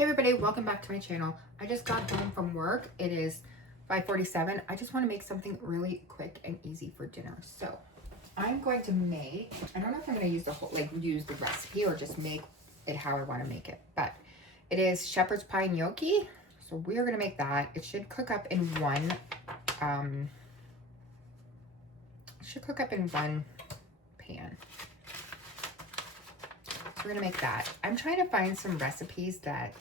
Hey everybody, welcome back to my channel. I just got home from work. It is 5:47. I just want to make something really quick and easy for dinner. So I'm going to make, I don't know if I'm going to use the whole, use the recipe or just make it how I want to make it, but it is shepherd's pie gnocchi. So we're going to make that. It should cook up in one pan. So we're gonna make that. I'm trying to find some recipes that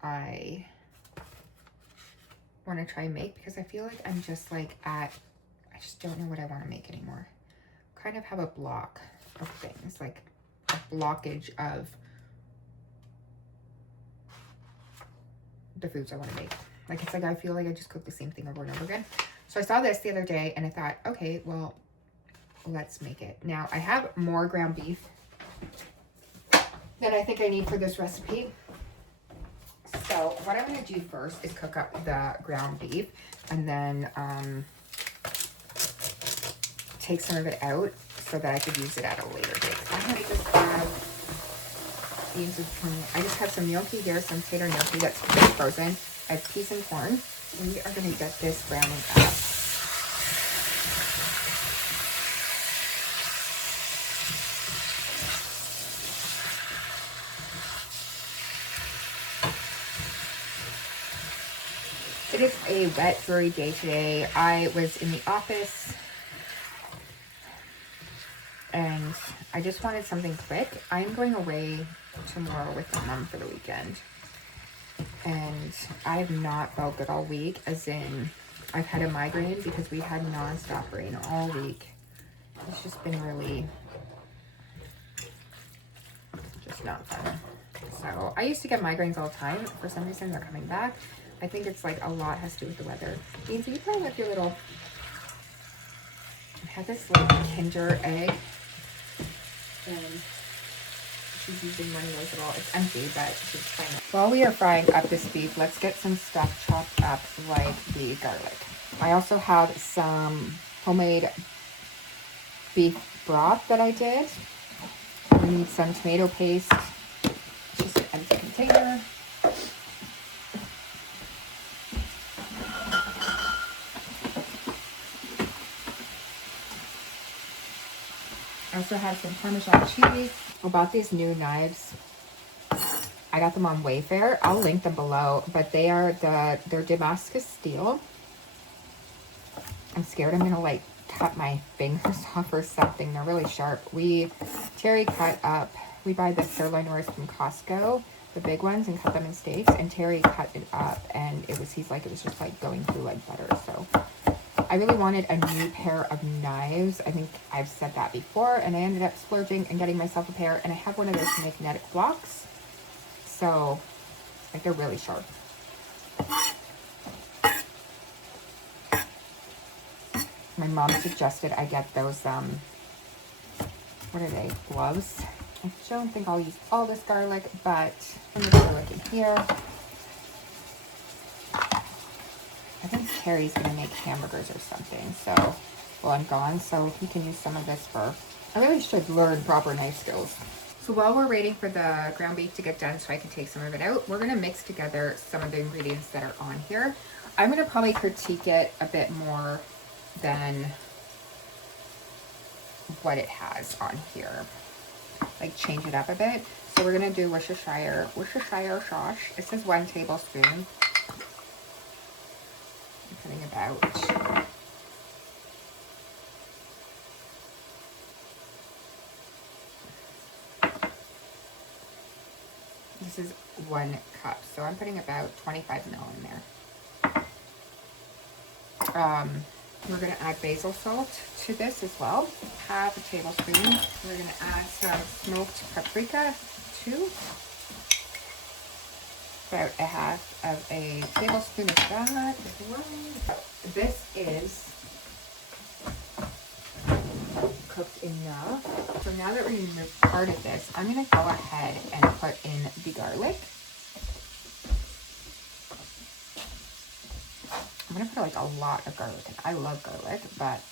I want to try and make because I feel like I'm just like I just don't know what I want to make anymore. Kind of have a block of things, like a blockage of the foods I want to make. Like it's like I feel like I just cook the same thing over and over again. So I saw this the other day and I thought, okay, well, let's make it. Now I have more ground beef that I think I need for this recipe. So what I'm going to do first is cook up the ground beef and then take some of it out so that I could use it at a later date. I'm going to just have these. I just have some gnocchi here, some tater gnocchi that's frozen. I have peas and corn. We are going to get this browning up. It is a wet, dreary day today. I was in the office and I just wanted something quick. I'm going away tomorrow with my mom for the weekend. And I have not felt good all week, as in I've had a migraine because we had nonstop rain all week. It's just been really just not fun. So I used to get migraines all the time. For some reason, they're coming back. I think it's like a lot has to do with the weather. Beans, you probably like your little, I had this like Kinder egg and she's using one of those little, it's empty, but she's fine. While we are frying up this beef, let's get some stuff chopped up like the garlic. I also have some homemade beef broth that I did. We need some tomato paste, just an empty container. I also have some Parmesan cheese. I bought these new knives. I got them on Wayfair. I'll link them below, but they're Damascus steel. I'm scared I'm gonna like cut my fingers off or something. They're really sharp. Terry cut up, we buy the sirloin roast from Costco, the big ones, and cut them in steaks, and Terry cut it up and he's like, it was just like going through like butter. So I really wanted a new pair of knives. I think I've said that before, and I ended up splurging and getting myself a pair, and I have one of those to make netted blocks. So, like, they're really sharp. My mom suggested I get those, what are they, gloves? I don't think I'll use all this garlic, but I'm gonna garlic in here. I think Terry's gonna make hamburgers or something, so while I'm gone, so he can use some of this for, I really should learn proper knife skills. So while we're waiting for the ground beef to get done so I can take some of it out, we're gonna mix together some of the ingredients that are on here. I'm gonna probably critique it a bit more than what it has on here. Like change it up a bit. So we're gonna do Worcestershire sauce. It says 1 tablespoon. Putting about this is 1 cup, so I'm putting about 25 ml in there. We're gonna add basil salt to this as well, 1/2 tablespoon. We're gonna add some smoked paprika too, about 1/2 tablespoon of that as well. This is cooked enough. So now that we removed part of this, I'm gonna go ahead and put in the garlic. I'm gonna put like a lot of garlic in. I love garlic, but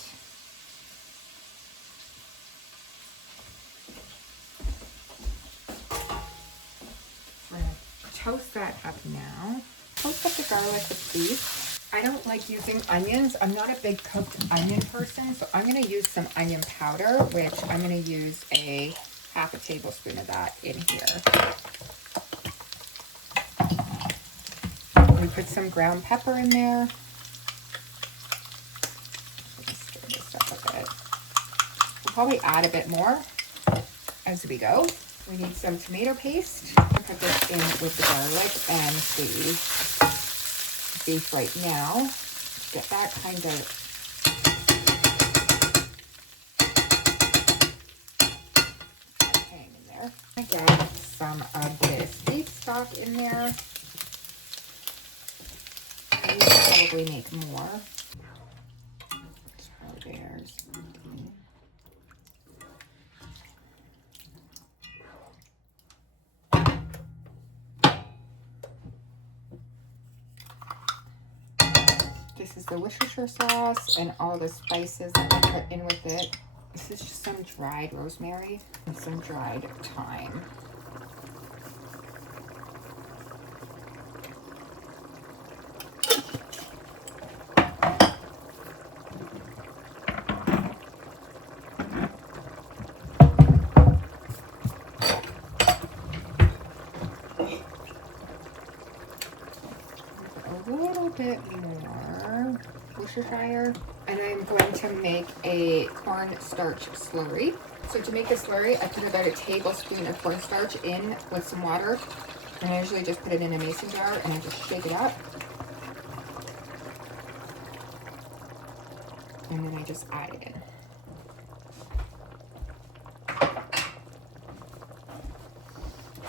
we're gonna toast that up now. Toast up the garlic with these. I don't like using onions. I'm not a big cooked onion person, so I'm going to use some onion powder, which I'm going to use a half a tablespoon of that in here. We put some ground pepper in there. Stir this up a bit. We'll probably add a bit more as we go. We need some tomato paste. I'll put this in with the garlic and the beef right now. Get that kind of hang in there. I get some of this beef stock in there. I will probably make more. So there's this is the Worcestershire sauce and all the spices that I put in with it. This is just some dried rosemary and some dried thyme. A little bit more Worcestershire, and I'm going to make a cornstarch slurry. So to make the slurry, I put about a tablespoon of cornstarch in with some water, and I usually just put it in a mason jar and I just shake it up, and then I just add it in.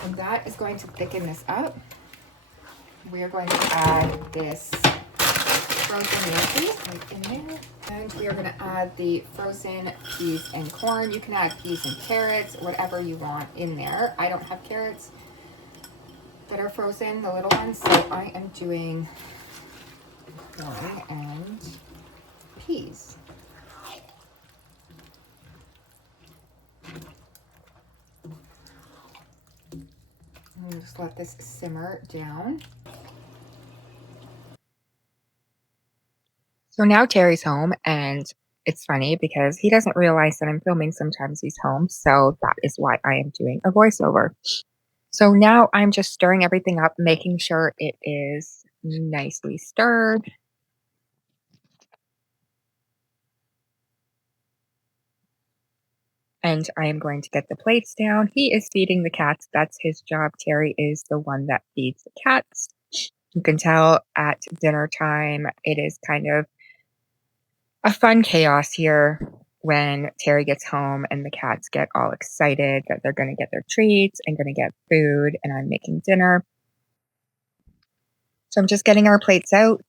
And that is going to thicken this up. We are going to add this frozen gnocchi right in there. And we are going to add the frozen peas and corn. You can add peas and carrots, whatever you want in there. I don't have carrots that are frozen, the little ones, so I am doing corn and peas. And just let this simmer down. So now Terry's home, and it's funny because he doesn't realize that I'm filming sometimes he's home, so that is why I am doing a voiceover. So now I'm just stirring everything up, making sure it is nicely stirred. And I am going to get the plates down. He is feeding the cats. That's his job. Terry is the one that feeds the cats. You can tell at dinner time, it is kind of a fun chaos here when Terry gets home and the cats get all excited that they're going to get their treats and going to get food, and I'm making dinner. So I'm just getting our plates out.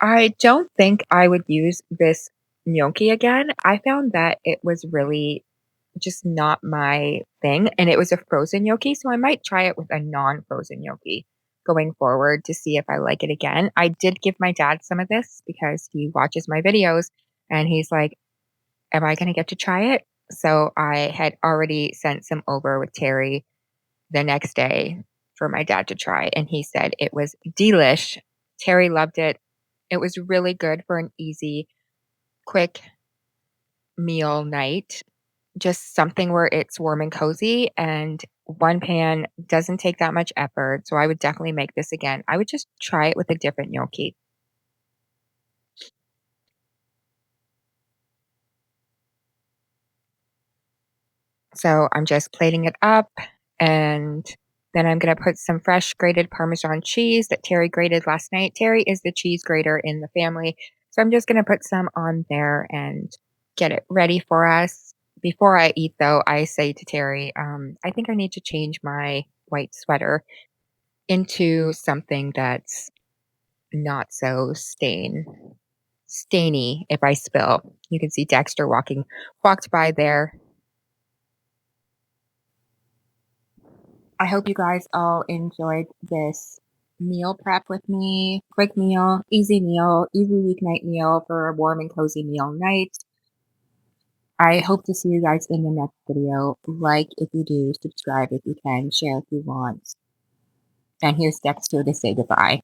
I don't think I would use this gnocchi again. I found that it was really just not my thing, and it was a frozen gnocchi, so I might try it with a non-frozen gnocchi going forward to see if I like it again. I did give my dad some of this because he watches my videos, and he's like, am I going to get to try it? So I had already sent some over with Terry the next day for my dad to try, and he said it was delish. Terry loved it. It was really good for an easy, quick meal night. Just something where it's warm and cozy, and one pan doesn't take that much effort. So I would definitely make this again. I would just try it with a different gnocchi. So I'm just plating it up, and then I'm going to put some fresh grated Parmesan cheese that Terry grated last night. Terry is the cheese grater in the family. So I'm just going to put some on there and get it ready for us. Before I eat, though, I say to Terry, I think I need to change my white sweater into something that's not so stainy if I spill. You can see Dexter walked by there. I hope you guys all enjoyed this meal prep with me. Quick meal, easy weeknight meal for a warm and cozy meal night. I hope to see you guys in the next video. Like if you do, subscribe if you can, share if you want. And here's Dexter to say goodbye.